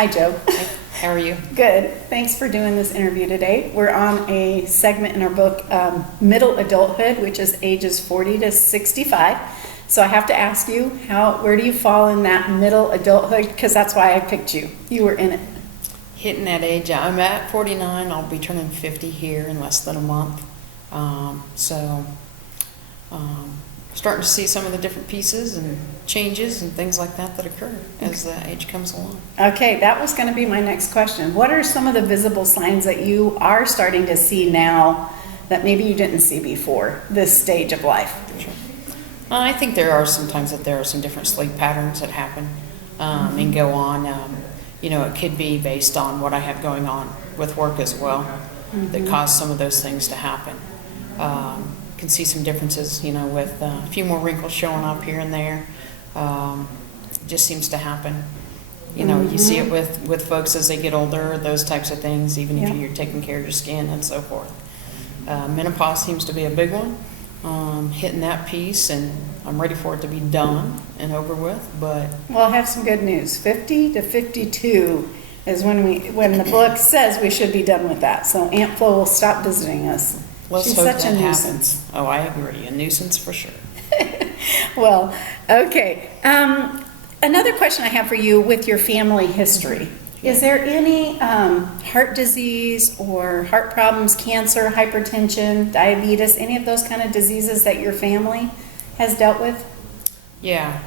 Hi, Joe. How are you? Good. Thanks for doing this interview today. We're on a segment in our book, Middle Adulthood, which is ages 40 to 65. So I have to ask you, where do you fall in that middle adulthood? Because that's why I picked you. You were in it. Hitting that age, I'm at 49. I'll be turning 50 here in less than a month. Starting to see some of the different pieces and changes and things like that occur as the age comes along. Okay, that was going to be my next question. What are some of the visible signs that you are starting to see now that maybe you didn't see before this stage of life? Sure. I think there are sometimes that there are some different sleep patterns that happen and go on. It could be based on what I have going on with work as well that cause some of those things to happen. Can see some differences, with a few more wrinkles showing up here and there. Just seems to happen. You see it with folks as they get older, those types of things, even if you're taking care of your skin and so forth. Menopause seems to be a big one. Hitting that piece, and I'm ready for it to be done and over with. But well, I have some good news. 50 to 52 is when the book says we should be done with that. So Aunt Flo will stop visiting us. Let's She's hope such that a nuisance. happens. Oh, I agree. A nuisance for sure. Well, okay. Another question I have for you with your family history. Is there any heart disease or heart problems, cancer, hypertension, diabetes, any of those kind of diseases that your family has dealt with? Yeah.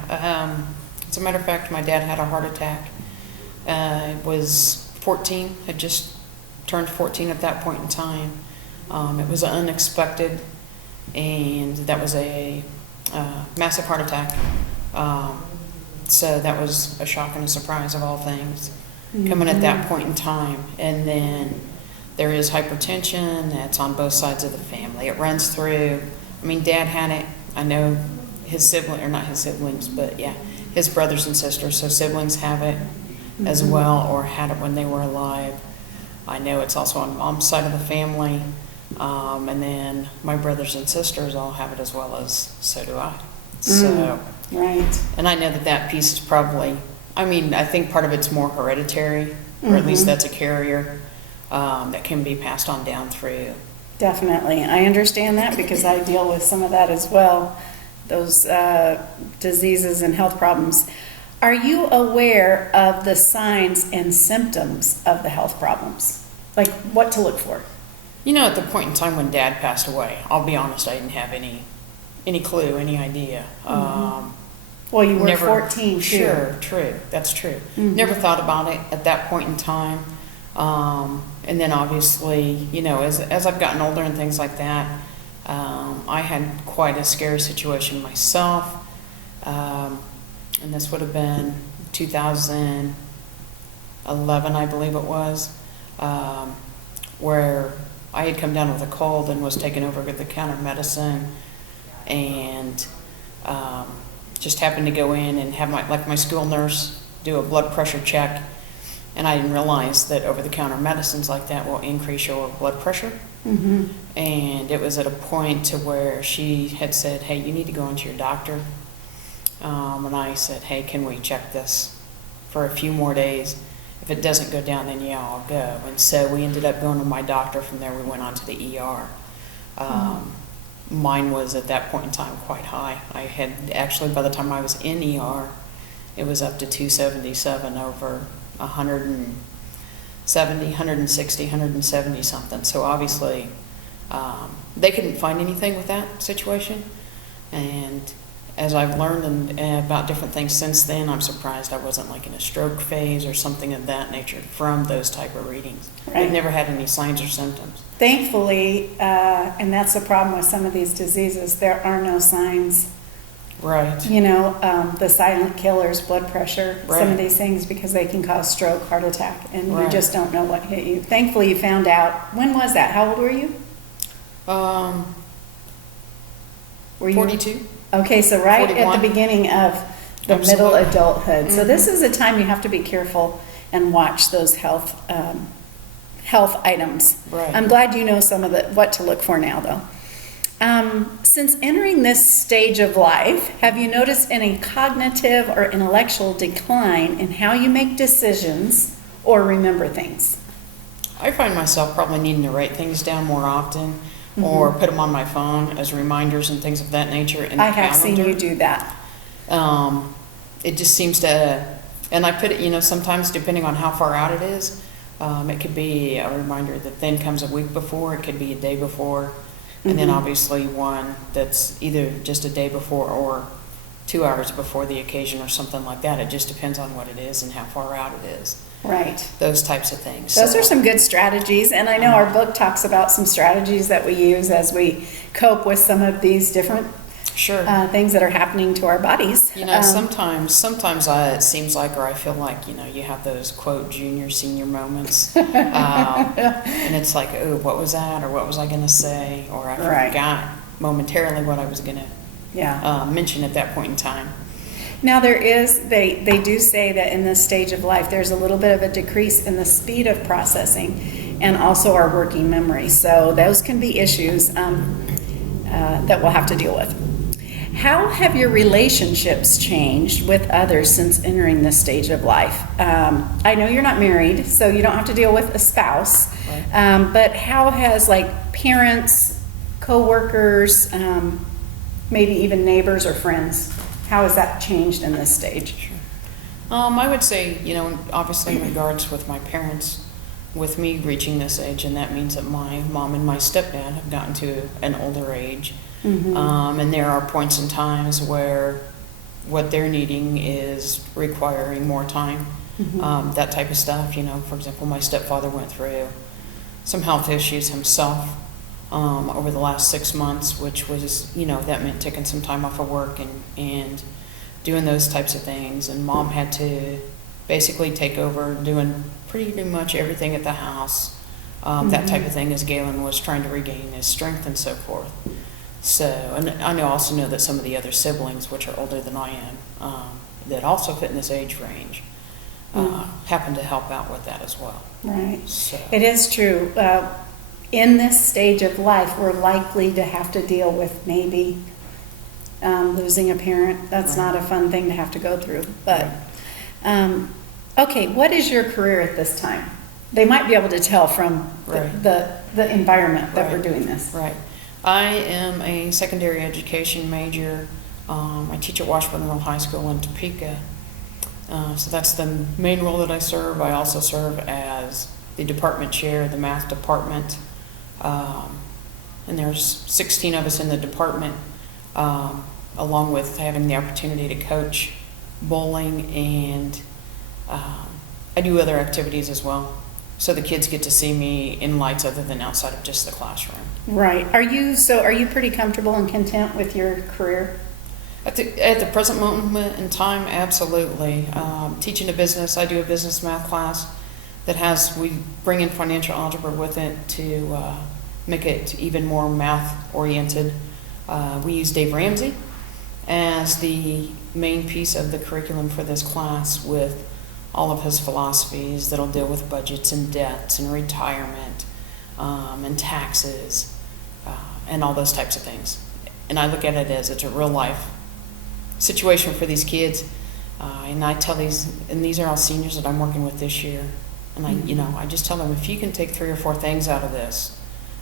As a matter of fact, my dad had a heart attack. Was 14, had just turned 14 at that point in time. It was unexpected, and that was a massive heart attack. So that was a shock and a surprise of all things coming at that point in time. And then there is hypertension that's on both sides of the family. It runs through. Dad had it. I know his sibling, or not his siblings, but yeah, his brothers and sisters. So siblings have it as well, or had it when they were alive. I know it's also on mom's side of the family. And then my brothers and sisters all have it as well, as so do I. So, right. And I know that piece is probably, I think part of it's more hereditary, or at least that's a carrier that can be passed on down through. Definitely. I understand that because I deal with some of that as well, those diseases and health problems. Are you aware of the signs and symptoms of the health problems? Like what to look for? At the point in time when Dad passed away, I'll be honest, I didn't have any clue, any idea. Well, you were 14 too. Sure, true. That's true. Never thought about it at that point in time. And then obviously, as I've gotten older and things like that, I had quite a scary situation myself. And this would have been 2011, I believe it was, where I had come down with a cold and was taken over with the counter medicine, and just happened to go in and have my school nurse do a blood pressure check, and I didn't realize that over-the-counter medicines like that will increase your blood pressure. And it was at a point to where she had said, "Hey, you need to go into your doctor." And I said, "Hey, can we check this for a few more days? If it doesn't go down, then yeah, I'll go." And so we ended up going to my doctor. From there, we went on to the ER. Mine was at that point in time quite high. I had actually, by the time I was in ER, it was up to 277 over 170, 160, 170 something. So obviously, they couldn't find anything with that situation. And as I've learned about different things since then, I'm surprised I wasn't like in a stroke phase or something of that nature from those type of readings. Right. I've never had any signs or symptoms. Thankfully, and that's the problem with some of these diseases, there are no signs. Right. The silent killers, blood pressure, Right. some of these things, because they can cause stroke, heart attack, and you Right. just don't know what hit you. Thankfully, you found out. When was that? How old were you? Were you 42. Okay, so right 41. at the beginning of the Absolutely. middle adulthood. So this is a time you have to be careful and watch those health items. Right. I'm glad you know some of what to look for now, though. Since entering this stage of life, have you noticed any cognitive or intellectual decline in how you make decisions or remember things? I find myself probably needing to write things down more often or put them on my phone as reminders and things of that nature in the I have seen calendar. you do that. It just seems to, and I put it, sometimes depending on how far out it is, it could be a reminder that then comes a week before, it could be a day before, and then obviously one that's either just a day before or 2 hours before the occasion or something like that. It just depends on what it is and how far out it is. Right. Those types of things. Those So, are some good strategies, and I know our book talks about some strategies that we use as we cope with some of these different sure. things that are happening to our bodies. Sometimes it seems like, or I feel like, you have those quote junior, senior moments, and it's like, oh, what was that, or what was I going to say, or I Right. forgot momentarily what I was going to Yeah. mention at that point in time. Now they do say that in this stage of life, there's a little bit of a decrease in the speed of processing and also our working memory. So those can be issues that we'll have to deal with. How have your relationships changed with others since entering this stage of life? I know you're not married, so you don't have to deal with a spouse, Right. but how has parents, co-workers, maybe even neighbors or friends, how has that changed in this stage? Sure. I would say, obviously in regards with my parents, with me reaching this age, and that means that my mom and my stepdad have gotten to an older age. And there are points and times where what they're needing is requiring more time. That type of stuff, for example, my stepfather went through some health issues himself over the last 6 months, which was, that meant taking some time off of work and doing those types of things. And mom had to basically take over doing pretty much everything at the house, that type of thing, as Galen was trying to regain his strength and so forth. So, and I also know that some of the other siblings, which are older than I am, that also fit in this age range, happen to help out with that as well. Right. So, It is true. In this stage of life, we're likely to have to deal with maybe losing a parent. That's Right. not a fun thing to have to go through. But, okay, what is your career at this time? They might be able to tell from Right. the environment that Right. we're doing this. Right. I am a secondary education major. I teach at Washburn High School in Topeka. So that's the main role that I serve. I also serve as the department chair of the math department. And there's 16 of us in the department, along with having the opportunity to coach bowling, and I do other activities as well. So the kids get to see me in lights other than outside of just the classroom. Right. Are you pretty comfortable and content with your career? At the present moment in time, absolutely. Teaching a business, I do a business math class that we bring in financial algebra with it to make it even more math oriented. We use Dave Ramsey as the main piece of the curriculum for this class, with all of his philosophies that'll deal with budgets and debts and retirement and taxes and all those types of things. And I look at it as it's a real life situation for these kids. And I tell these are all seniors that I'm working with this year. And I just tell them, if you can take 3 or 4 things out of this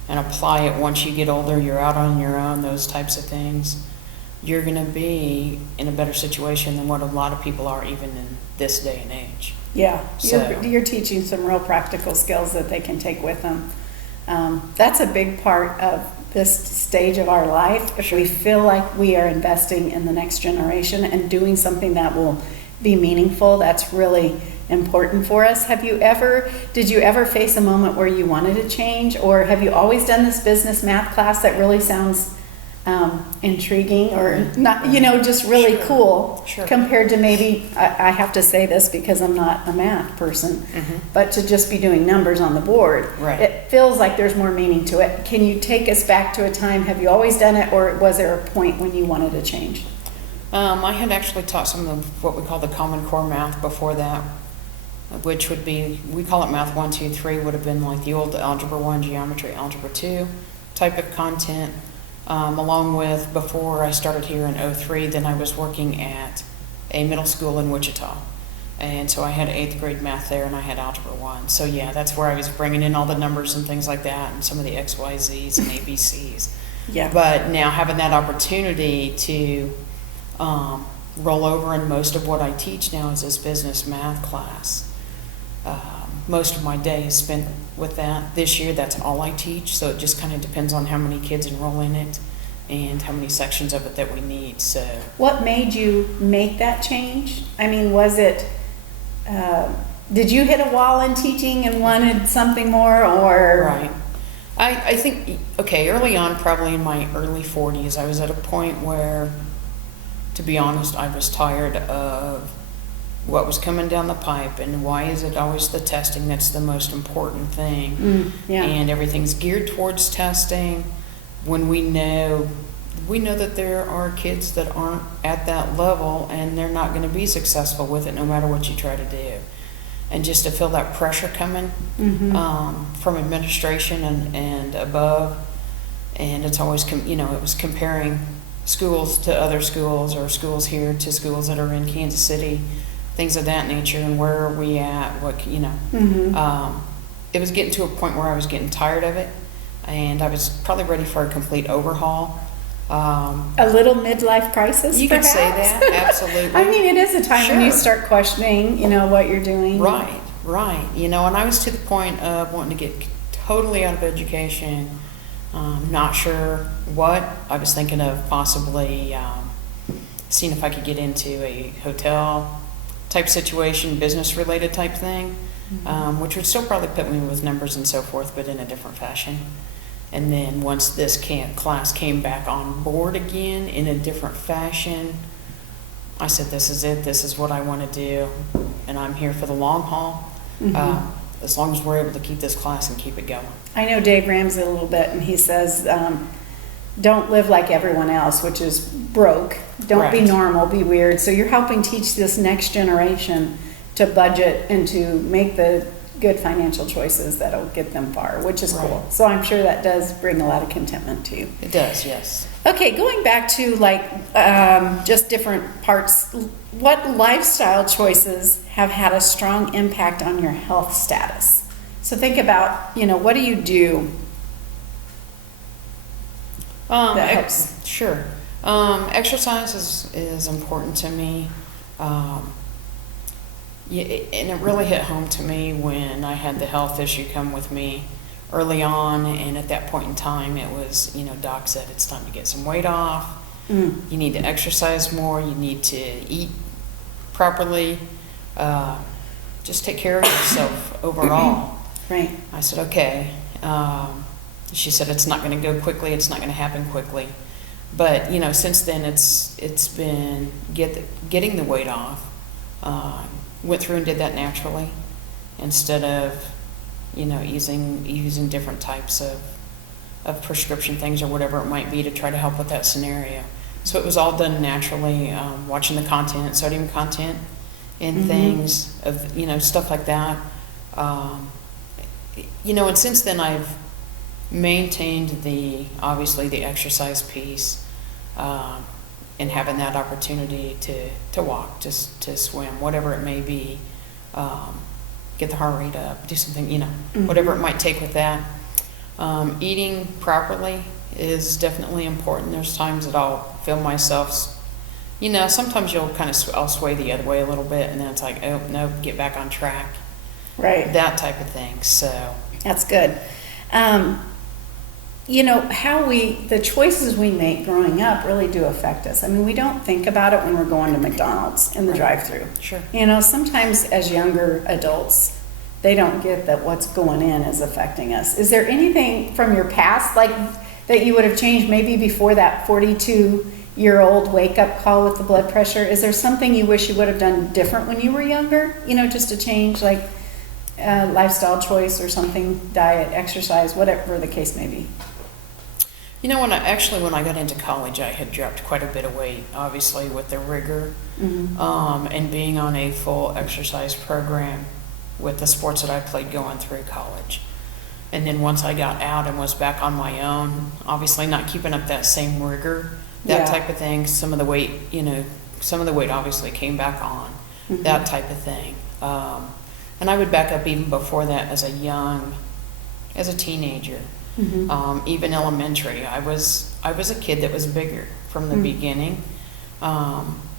and apply it once you get older, you're out on your own, those types of things, you're going to be in a better situation than what a lot of people are even in this day and age. Yeah, So- you're teaching some real practical skills that they can take with them. That's a big part of this stage of our life. If we feel like we are investing in the next generation and doing something that will be meaningful, that's really important for us. Did you ever face a moment where you wanted to change, or have you always done this business math class that really sounds intriguing, or not, just really Sure. cool, Sure. compared to maybe, I have to say this because I'm not a math person, but to just be doing numbers on the board, Right. it feels like there's more meaning to it. Can you take us back to a time, have you always done it, or was there a point when you wanted to change? I had actually taught some of what we call the Common Core math before that, which would be, we call it math 1, 2, 3, would have been like the old algebra 1, geometry, algebra 2 type of content. Along with, before I started here in 03, then I was working at a middle school in Wichita. And so I had 8th grade math there, and I had Algebra 1. So yeah, that's where I was bringing in all the numbers and things like that, and some of the X, Y, Z's and ABCs. Yeah. But now having that opportunity to roll over, and most of what I teach now is this business math class. Most of my day is spent with that. This year, that's all I teach, so it just kind of depends on how many kids enroll in it and how many sections of it that we need. So What made you make that change? I mean, was it, did you hit a wall in teaching and wanted something more, or? right. I think, okay, early on, probably in my early 40s, I was at a point where, to be honest, I was tired of what was coming down the pipe, and why is it always the testing that's the most important thing? Yeah. And everything's geared towards testing when we know that there are kids that aren't at that level, and they're not going to be successful with it no matter what you try to do. And just to feel that pressure coming from administration and above, and it's always it was comparing schools to other schools, or schools here to schools that are in Kansas City, things of that nature, and where are we at, it was getting to a point where I was getting tired of it, and I was probably ready for a complete overhaul. A little midlife crisis, You could perhaps? say that, absolutely. I mean, it is a time when you Sure. start questioning, what you're doing. Right. And I was to the point of wanting to get totally out of education, not sure what. I was thinking of possibly seeing if I could get into a hotel type situation, business related type thing, which would still probably put me with numbers and so forth, but in a different fashion. And then once this class came back on board again in a different fashion, I said, this is it. This is what I want to do. And I'm here for the long haul, as long as we're able to keep this class and keep it going. I know Dave Ramsey a little bit, and he says, don't live like everyone else, which is broke. Don't be Right. normal, be weird. So you're helping teach this next generation to budget and to make the good financial choices that'll get them far, which is cool. Right. So I'm sure that does bring a lot of contentment to you. It does, yes. Okay, going back to just different parts, what lifestyle choices have had a strong impact on your health status? So think about, what do you do that helps? Sure. Exercise is important to me. And it really hit home to me when I had the health issue come with me early on, and at that point in time, it was, doc said it's time to get some weight off. You need to exercise more. You need to eat properly. Just take care of yourself overall. Right. I said, okay. She said, it's not going to go quickly. It's not going to happen quickly. But, since then, it's been getting the weight off. Went through and did that naturally instead of, using different types of prescription things or whatever it might be to try to help with that scenario. So it was all done naturally, watching the content, sodium content in things, of stuff like that. And since then I've maintained obviously the exercise piece, and having that opportunity to walk, just to swim, whatever it may be, get the heart rate up, do something, whatever it might take with that. Eating properly is definitely important. There's times that I'll feel myself, sometimes I'll sway the other way a little bit, and then it's like, oh, no, get back on track. Right. That type of thing, so. That's good. The choices we make growing up really do affect us. I mean, we don't think about it when we're going to McDonald's in the drive-thru. Sure. Sometimes as younger adults, they don't get that what's going in is affecting us. Is there anything from your past, that you would have changed maybe before that 42-year-old wake-up call with the blood pressure? Is there something you wish you would have done different when you were younger? Just to change, lifestyle choice or something, diet, exercise, whatever the case may be. When I got into college, I had dropped quite a bit of weight, obviously with the rigor, and being on a full exercise program with the sports that I played going through college. And then once I got out and was back on my own, obviously not keeping up that same rigor, that type of thing, some of the weight obviously came back on. that type of thing. And I would back up even before that as a teenager, even elementary. I was a kid that was bigger from the beginning.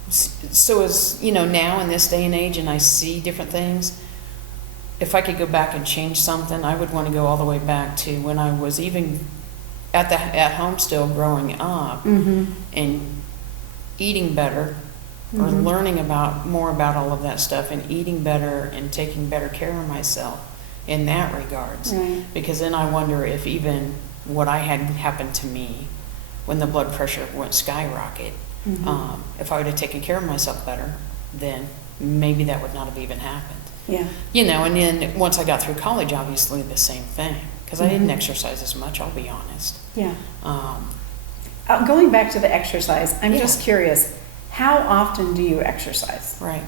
So as, now in this day and age, and I see different things, if I could go back and change something, I would want to go all the way back to when I was even at home still growing up and eating better or learning more about all of that stuff and eating better and taking better care of myself in that regards. Right. Because then I wonder if even what I had happened to me when the blood pressure went skyrocket, if I would have taken care of myself better, then maybe that would not have even happened. Yeah. And then once I got through college, obviously the same thing, because I didn't exercise as much, I'll be honest. Yeah. Going back to the exercise, I'm just curious, how often do you exercise? Right.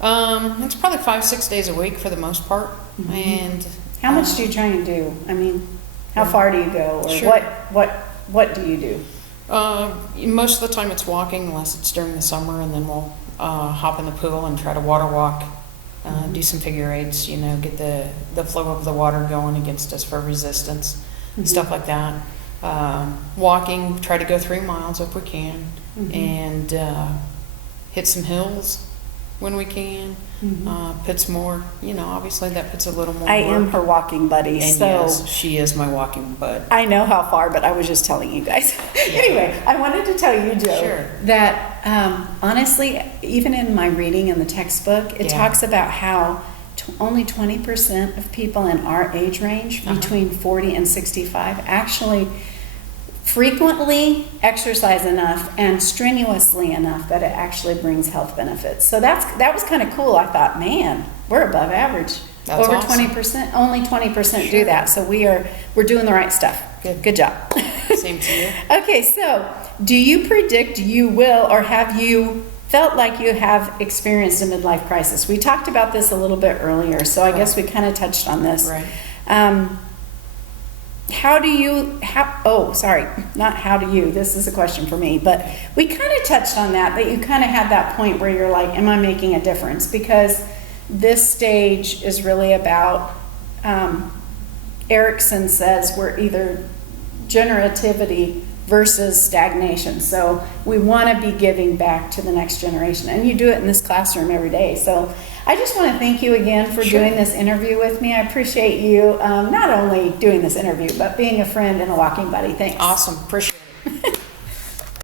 It's probably 5-6 days a week for the most part. And how much do you try and do? I mean, how far do you go, or Sure. what do you do? Most of the time it's walking, unless it's during the summer, and then we'll hop in the pool and try to water walk, do some figure eights, get the flow of the water going against us for resistance, stuff like that. Walking, try to go 3 miles if we can, and hit some hills when we can. Puts more, obviously that puts a little more I work. am her walking buddy, And so yes, she is my walking bud. I know how far, but I was just telling you guys. Anyway, I wanted to tell you, Joe, Sure. that honestly, even in my reading in the textbook, it talks about how only 20% of people in our age range, between 40 and 65, actually frequently exercise enough and strenuously enough that it actually brings health benefits. So that was kind of cool. I thought, man, we're above average. That's Over awesome. 20%, only 20% do Sure. that. So we're doing the right stuff. Good job. Same to you. Okay, so do you predict you will, or have you felt like you have experienced a midlife crisis? We talked about this a little bit earlier, so I guess we kind of touched on this. Right. This is a question for me, but we kind of touched on that you kind of had that point where you're like, am I making a difference? Because this stage is really about, Erickson says we're either generativity versus stagnation. So we want to be giving back to the next generation, and you do it in this classroom every day. So I just want to thank you again for doing this interview with me. I appreciate you not only doing this interview, but being a friend and a walking buddy. Thanks. Awesome. Appreciate it.